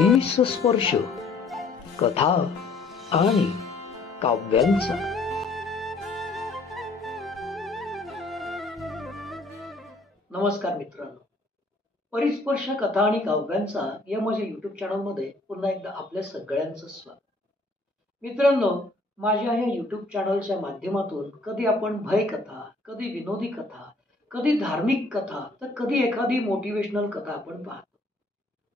20 स्पर्श कथा आणि काव्यांचा. नमस्कार मित्रांनो, परिस्पर्श कथा आणि काव्यांचा या माझ्या युट्यूब चॅनलमध्ये पुन्हा एकदा आपल्या सगळ्यांचं स्वागत. मित्रांनो, माझ्या या युट्यूब चॅनलच्या माध्यमातून कधी आपण भय कथा, कधी विनोदी कथा, कधी धार्मिक कथा, तर कधी एखादी मोटिवेशनल कथा आपण पाहतो.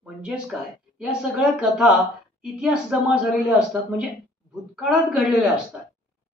म्हणजेच काय, या सगळ्या कथा इतिहास जमा झालेल्या असतात, म्हणजे भूतकाळात घडलेल्या असतात.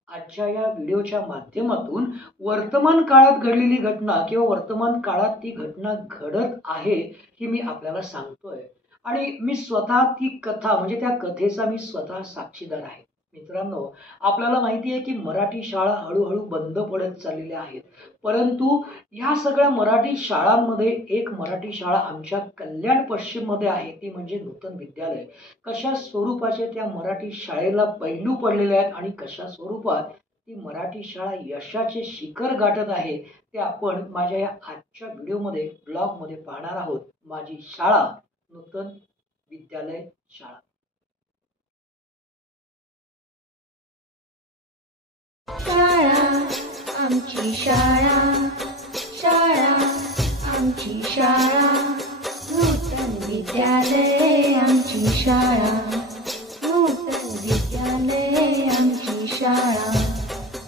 आजच्या या व्हिडिओच्या माध्यमातून वर्तमान काळात घडलेली घटना किंवा वर्तमान काळात ती घटना घडत आहे ही मी आपल्याला सांगतोय आणि मी स्वतः ती कथा म्हणजे त्या कथेचा मी स्वतः साक्षीदार आहे. मित्रांनो, आपल्याला माहिती आहे की मराठी शाळा हळूहळू बंद पडत चाललेल्या आहेत, परंतु या सगळ्या मराठी शाळांमध्ये एक मराठी शाळा आमच्या कल्याण पश्चिम मध्ये आहे, ती म्हणजे नूतन विद्यालय. कशा स्वरूपाचे त्या मराठी शाळेला पैलू पडलेले आहेत आणि कशा स्वरूपात ती मराठी शाळा यशाचे शिखर गाठत आहे ते आपण माझ्या या आजच्या व्हिडिओमध्ये ब्लॉगमध्ये पाहणार आहोत. माझी शाळा नूतन विद्यालय शाळा. शाळा आमची शाळा, शाळा आमची शाळा, नूतन विद्यालय आमची शाळा, नूतन विद्यालय आमची शाळा,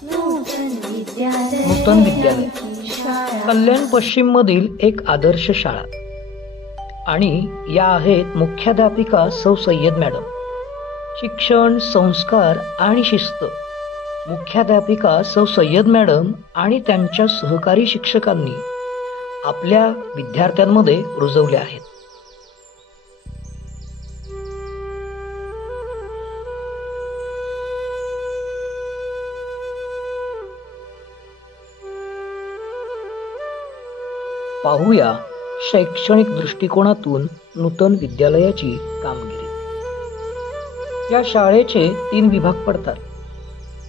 नूतन विद्यालय आमची शाळा. कल्याण पश्चिम मधील एक आदर्श शाळा आणि या आहेत मुख्याध्यापिका सौ सय्यद मॅडम. शिक्षण, संस्कार आणि शिस्त मुख्याध्यापिका सौ सय्यद मॅडम आणि त्यांच्या सहकारी शिक्षकांनी आपल्या विद्यार्थ्यांमध्ये रुजवले आहेत. पाहूया शैक्षणिक दृष्टिकोनातून नूतन विद्यालयाची कामगिरी. या शाळेचे 3 विभाग पडतात: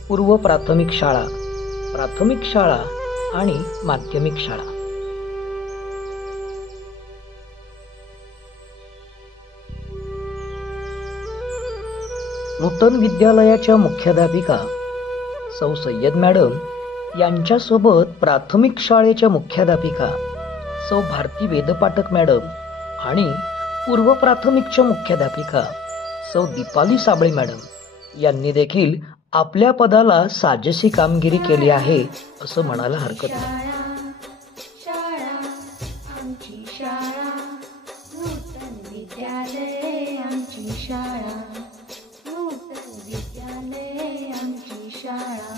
पूर्व प्राथमिक शाळा, प्राथमिक शाळा आणि माध्यमिक शाळा. नूतन विद्यालयाच्या मुख्याध्यापिका सौ सय्यद मॅडम यांच्यासोबत प्राथमिक शाळेच्या मुख्याध्यापिका सौ भारती वेदपाठक मॅडम आणि पूर्व प्राथमिकच्या मुख्याध्यापिका सौ दीपाली साबळे मॅडम यांनी देखील आपल्या पदाला साजेशी कामगिरी केली आहे असं म्हणायला हरकत नाही. शाळा आमची शाळा, नूतन विद्यालय आमची शाळा, नूतन विद्यालय आमची शाळा.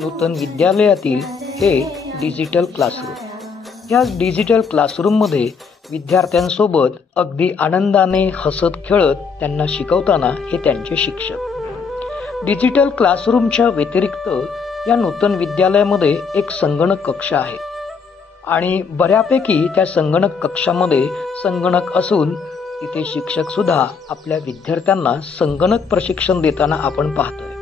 नूतन विद्यालयातील हे डिजिटल क्लासरूम. या डिजिटल क्लासरूममध्ये विद्यार्थ्यांसोबत अगदी आनंदाने हसत खेळत त्यांना शिकवताना हे त्यांचे शिक्षक. डिजिटल क्लासरूमच्या व्यतिरिक्त या नूतन विद्यालयामध्ये एक संगणक कक्ष आहे आणि बऱ्यापैकी त्या संगणक कक्षामध्ये संगणक असून तिथे शिक्षक सुद्धा आपल्या विद्यार्थ्यांना संगणक प्रशिक्षण देताना आपण पाहतोय.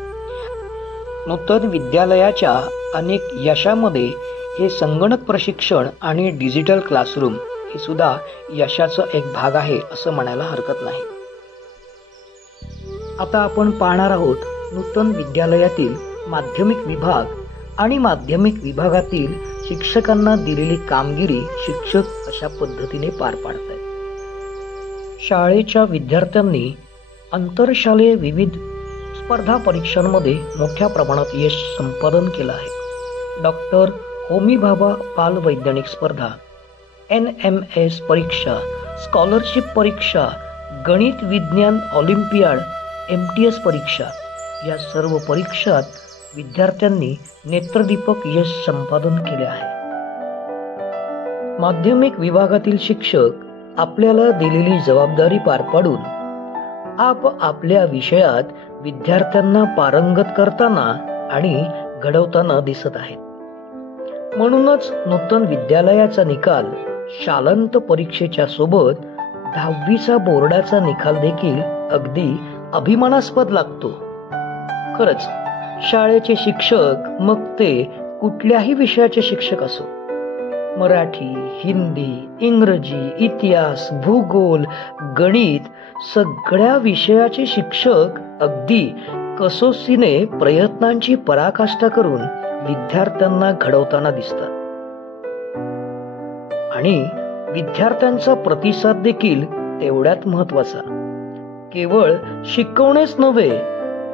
नूतन विद्यालयाच्या अनेक यशामध्ये हे संगणक प्रशिक्षण आणि डिजिटल क्लासरूम हे सुद्धा यशाचा एक भाग आहे असं म्हणायला हरकत नाही. आता आपण पाहणार आहोत नूतन विद्यालयातील माध्यमिक विभाग आणि माध्यमिक विभागातील शिक्षकांना दिलेली कामगिरी शिक्षक अशा पद्धतीने पार पाडतात. शाळेच्या विद्यार्थ्यांनी आंतरशालेय विविध स्पर्धा परीक्षांमध्ये मोठ्या प्रमाणात यश संपादन केलं आहे. डॉक्टर होमी भाभा बाल वैज्ञानिक स्पर्धा, NMS परीक्षा, स्कॉलरशिप परीक्षा, गणित विज्ञान ऑलिम्पियाड, MTS परीक्षा या सर्व परीक्षात विद्यार्थ्यांनी नेत्रदीपक यश संपादन केले आहे. माध्यमिक विभागातील शिक्षक आपल्याला दिलेली जबाबदारी पार पाडून आपल्या विषयात विद्यार्थ्यांना पारंगत करताना आणि घडवताना दिसत आहेत. म्हणूनच नूतन विद्यालयाचा निकाल शालांत परीक्षेच्या सोबत 10वीचा बोर्डाचा निकाल देखील अगदी अभिमानास्पद लागतो. खरंच शाळेचे शिक्षक, मग ते कुठल्याही विषयाचे शिक्षक असो, मराठी, हिंदी, इंग्रजी, इतिहास, भूगोल, गणित सगळ्या विषयाचे शिक्षक अगदी कसोशीने प्रयत्नांची पराकाष्ठा करून विद्यार्थ्यांना घडवताना दिसतात. आणि विद्यार्थ्यांचा प्रतिसाद देखील तेवढ्यात महत्वाचा. केवळ शिकवणेच नव्हे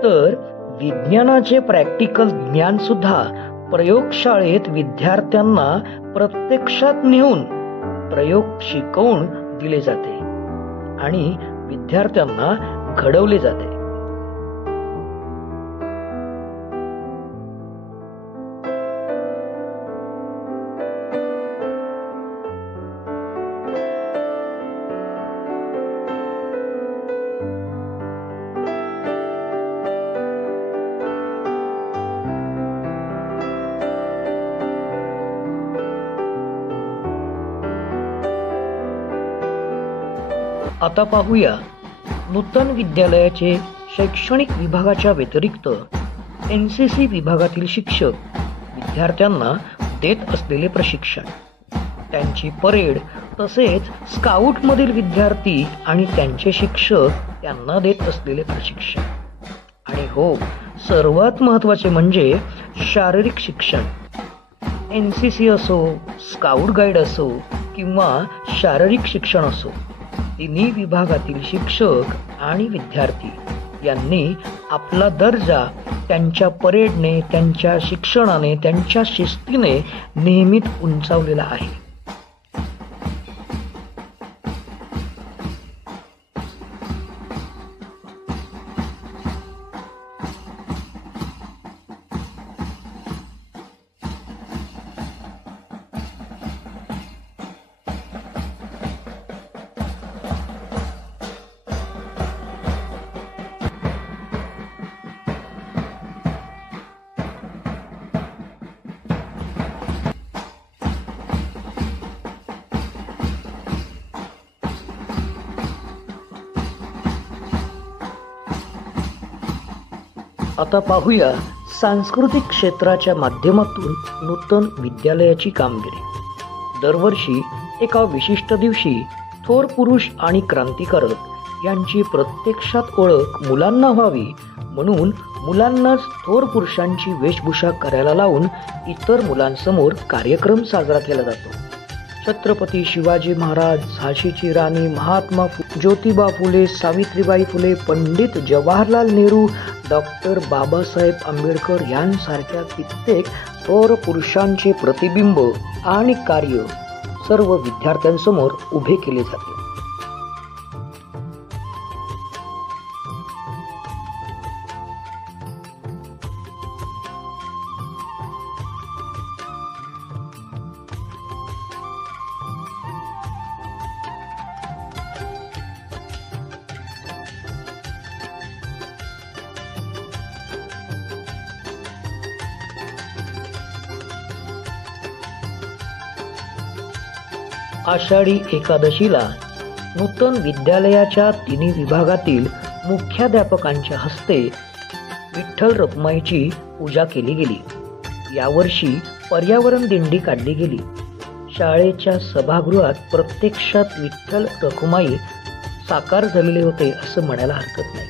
तर विज्ञानाचे प्रॅक्टिकल ज्ञान सुद्धा प्रयोगशाळेत विद्यार्थ्यांना प्रत्यक्षात नेऊन प्रयोग शिकवून दिले जाते आणि विद्यार्थ्यांना घडवले जाते. आता पाहूया नूतन विद्यालयाचे शैक्षणिक विभागाच्या व्यतिरिक्त NCC विभागातील शिक्षक विद्यार्थ्यांना देत असलेले प्रशिक्षण, त्यांची परेड, तसेच स्काउट मधील विद्यार्थी आणि त्यांचे शिक्षक त्यांना देत असलेले प्रशिक्षण. आणि हो, सर्वात महत्त्वाचे म्हणजे शारीरिक शिक्षण. NCC असो, स्काउट गाईड असो किंवा शारीरिक शिक्षण असो, तिन्ही विभागातील शिक्षक आणि विद्यार्थी यांनी आपला दर्जा त्यांच्या परेडने, त्यांच्या शिक्षणाने, त्यांच्या शिस्तीने नेहमीच उंचावलेला आहे. आता पाहूया सांस्कृतिक क्षेत्राच्या माध्यमातून नूतन विद्यालयाची कामगिरी. दरवर्षी एका विशिष्ट दिवशी थोर पुरुष आणि क्रांतिकारक यांची प्रत्यक्षात ओळख मुलांना व्हावी म्हणून मुलांनाच थोर पुरुषांची वेशभूषा करायला लावून इतर मुलांसमोर कार्यक्रम साजरा केला जातो. छत्रपती शिवाजी महाराज, झाशीची राणी, महात्मा ज्योतिबा फुले, सावित्रीबाई फुले, पंडित जवाहरलाल नेहरू, डॉक्टर बाबासाहेब आंबेडकर यांसारख्या कित्येक थोर पुरुषांचे प्रतिबिंब आणि कार्य सर्व विद्यार्थ्यांसमोर उभे केले जाते. आषाढी एकादशीला नूतन विद्यालयाच्या तिन्ही विभागातील मुख्याध्यापकांच्या हस्ते विठ्ठल रखुमाईची पूजा केली गेली. यावर्षी पर्यावरण दिंडी काढली गेली. शाळेच्या सभागृहात प्रत्यक्षात विठ्ठल रखुमाई साकार झालेले होते असं म्हणायला हरकत नाही.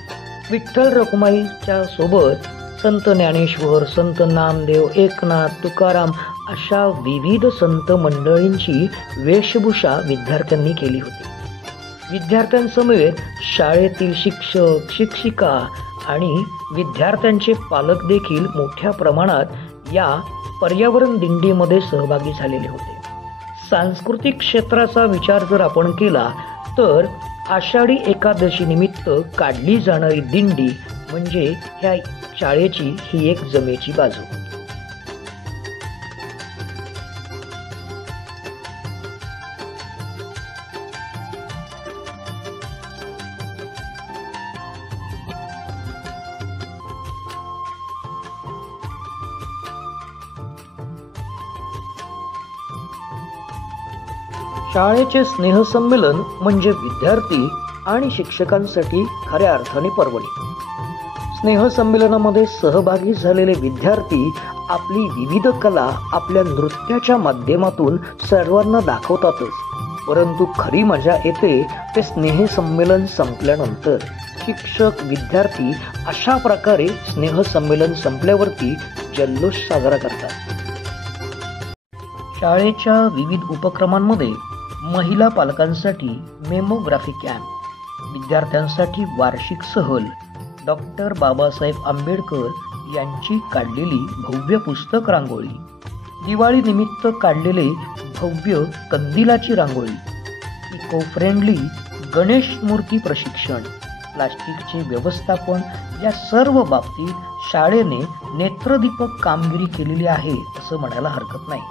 विठ्ठल रखुमाईच्या सोबत संत ज्ञानेश्वर, संत नामदेव, एकनाथ, तुकाराम अशा विविध संत मंडळींची वेशभूषा विद्यार्थ्यांनी केली होती. विद्यार्थ्यांसमवेत शाळेतील शिक्षक, शिक्षिका आणि विद्यार्थ्यांचे पालक देखील मोठ्या प्रमाणात या पर्यावरण दिंडीमध्ये सहभागी झालेले होते. सांस्कृतिक क्षेत्राचा विचार जर आपण केला तर आषाढी एकादशी निमित्त काढली जाणारी दिंडी म्हणजे ह्या शाळेची ही एक जमेची बाजू. शाळेचे स्नेहसंमेलन म्हणजे विद्यार्थी आणि शिक्षकांसाठी खऱ्या अर्थाने पर्वणी. स्नेहसंमेलनामध्ये सहभागी झालेले विद्यार्थी आपली विविध कला आपल्या नृत्याच्या माध्यमातून सर्वांना दाखवतातच, परंतु खरी मजा येते ते स्नेहसंमेलन संपल्यानंतर. शिक्षक विद्यार्थी अशा प्रकारे स्नेहसंमेलन संपल्यावरती जल्लोष साजरा करतात. शाळेच्या विविध उपक्रमांमध्ये महिला पालकांसाठी मेमोग्राफी कॅम्प, विद्यार्थ्यांसाठी वार्षिक सहल, डॉक्टर बाबासाहेब आंबेडकर यांची काढलेली भव्य पुस्तक रांगोळी, दिवाळी निमित्त काढलेले भव्य कंदिलाची रांगोळी, इको फ्रेंडली गणेश मूर्ती प्रशिक्षण, प्लास्टिकचे व्यवस्थापन या सर्व बाबतीत शाळेने नेत्रदीपक कामगिरी केलेली आहे असं म्हणायला हरकत नाही.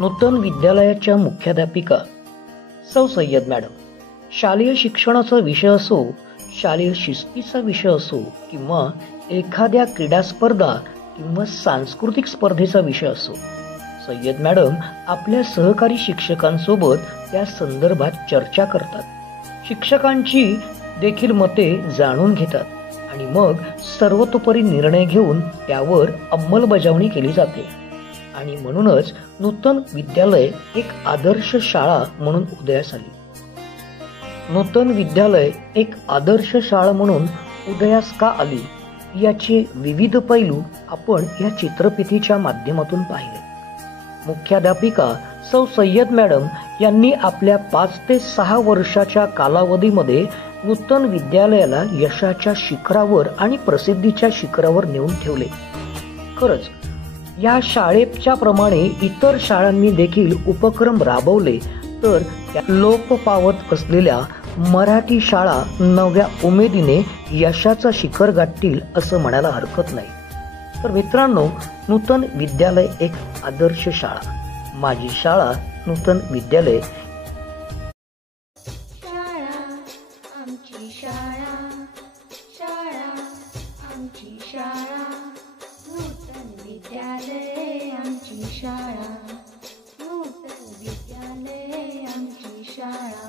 नूतन विद्यालयाच्या मुख्याध्यापिका सौ सय्यद मॅडम. शालेय शिक्षणाचा विषय असो, शालेय शिस्तीचा विषय असो किंवा एखाद्या क्रीडा स्पर्धा किंवा सांस्कृतिक स्पर्धेचा विषय असो, सय्यद मॅडम आपल्या सहकारी शिक्षकांसोबत त्या संदर्भात चर्चा करतात. शिक्षकांची देखील मते जाणून घेतात आणि मग सर्वतोपरी निर्णय घेऊन त्यावर अंमलबजावणी केली जाते. आणि म्हणूनच नूतन विद्यालय एक आदर्श शाळा म्हणून उदयास आली. नूतन विद्यालय एक आदर्श शाळा म्हणून उदयास का आली याचे विविध पैलू आपण या चित्रफितीच्या माध्यमातून पाहिले. मुख्याध्यापिका सौ सय्यद मॅडम यांनी आपल्या 5 ते 6 वर्षाच्या कालावधीमध्ये नूतन विद्यालयाला यशाच्या शिखरावर आणि प्रसिद्धीच्या शिखरावर नेऊन ठेवले. खरंच या शाळेच्या प्रमाणे इतर शाळांनी देखील उपक्रम राबवले तर लोप पावत असलेल्या मराठी शाळा नव्या उमेदीने यशाचं शिखर गाठतील असं म्हणायला हरकत नाही. तर मित्रांनो, नूतन विद्यालय एक आदर्श शाळा, माझी शाळा नूतन विद्यालय. शाळा आमची शाळा, शाळा आमची शाळा, नूतन विद्यालय आमची शाळा, नूतन विद्यालय आमची शाळा,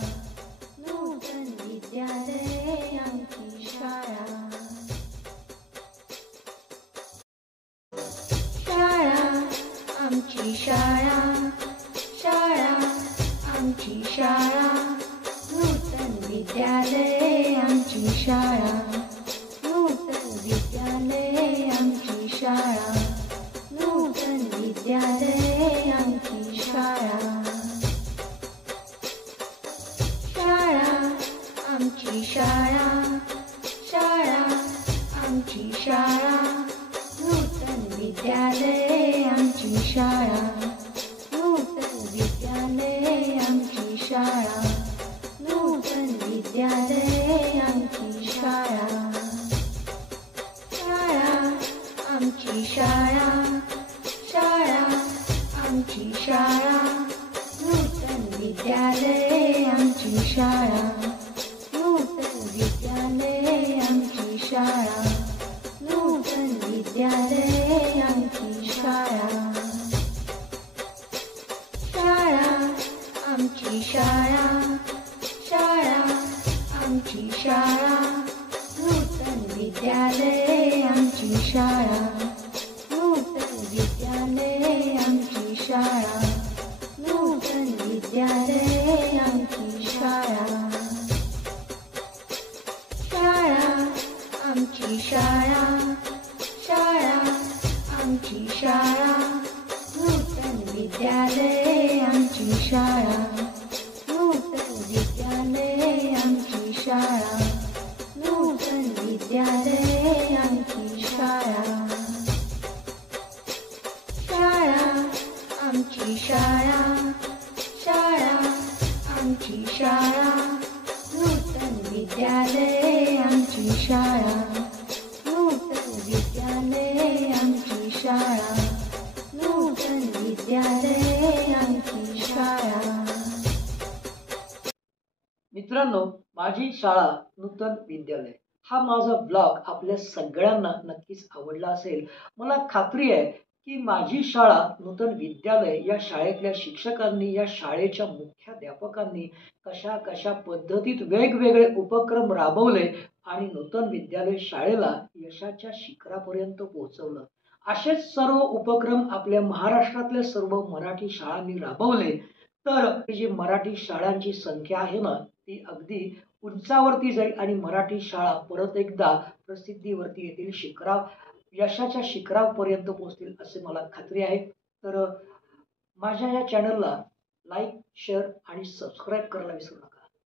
नूतन विद्यालय आमची शाळा. शाळा आमची शाळा, शाळा आमची शाळा, नूतन विद्यालय आमची शाळा, नूतन विद्यालय आमची शाळा, नूतन विद्यालय आमची शाळा. शाळा आमची शाळा, शाळा आमची शाळा, नूतन विद्यालय आमची शाळा, नूतन विद्यालय आमची शाळा, नूतन विद्यालय आमची शाळा. शाळा आमची शाळा, शाळा आमची शाळा, नूतन विद्यालय आमची शाळा, नूतन विद्यालय आमची शाळा, नूतन विद्यालय आमची शाळा. शाळा आमची शाळा, शाळा आमची शाळा, नूतन विद्यालय आमची शाळा, नूतन विद्यालय आमची शाळा, नूतन विद्यालय आमची शाळा. शाळा आमची शाळा, शाळा आमची शाळा, नूतन विद्यालय आमची शाळा, नूतन विद्यालय आमची शाळा, नूतन विद्यालय आमची शाळा. शाळा आमची शाळा, आमची शाळा नूतन विद्यालय आमची शाळा नूतन विद्यालय आमची शाळा नूतन विद्यालय आमची शाळा. मित्रांनो, माझी शाळा नूतन विद्यालय हा माझा ब्लॉग आपल्या सगळ्यांना नक्कीच आवडला असेल. मला खात्री आहे की माझी शाळा नूतन विद्यालय या शाळेतल्या शिक्षकांनी, या शाळेच्या मुख्याध्यापकांनी कशा कशा पद्धतीत वेगवेगळे उपक्रम राबवले आणि नूतन विद्यालय शाळेला यशाच्या शिखरापर्यंत पोहोचवलं. असेच सर्व उपक्रम आपल्या महाराष्ट्रातल्या सर्व मराठी शाळांनी राबवले तर जी मराठी शाळांची संख्या आहे ना ती अगदी उंचावरती जाईल आणि मराठी शाळा परत एकदा प्रसिद्धीवरती येतील, यशाच्या शिखरापर्यंत पोहोचतील असे मला खात्री आहे. तर माझ्या या चॅनलला लाईक, शेअर आणि सबस्क्राईब करायला विसरू नका.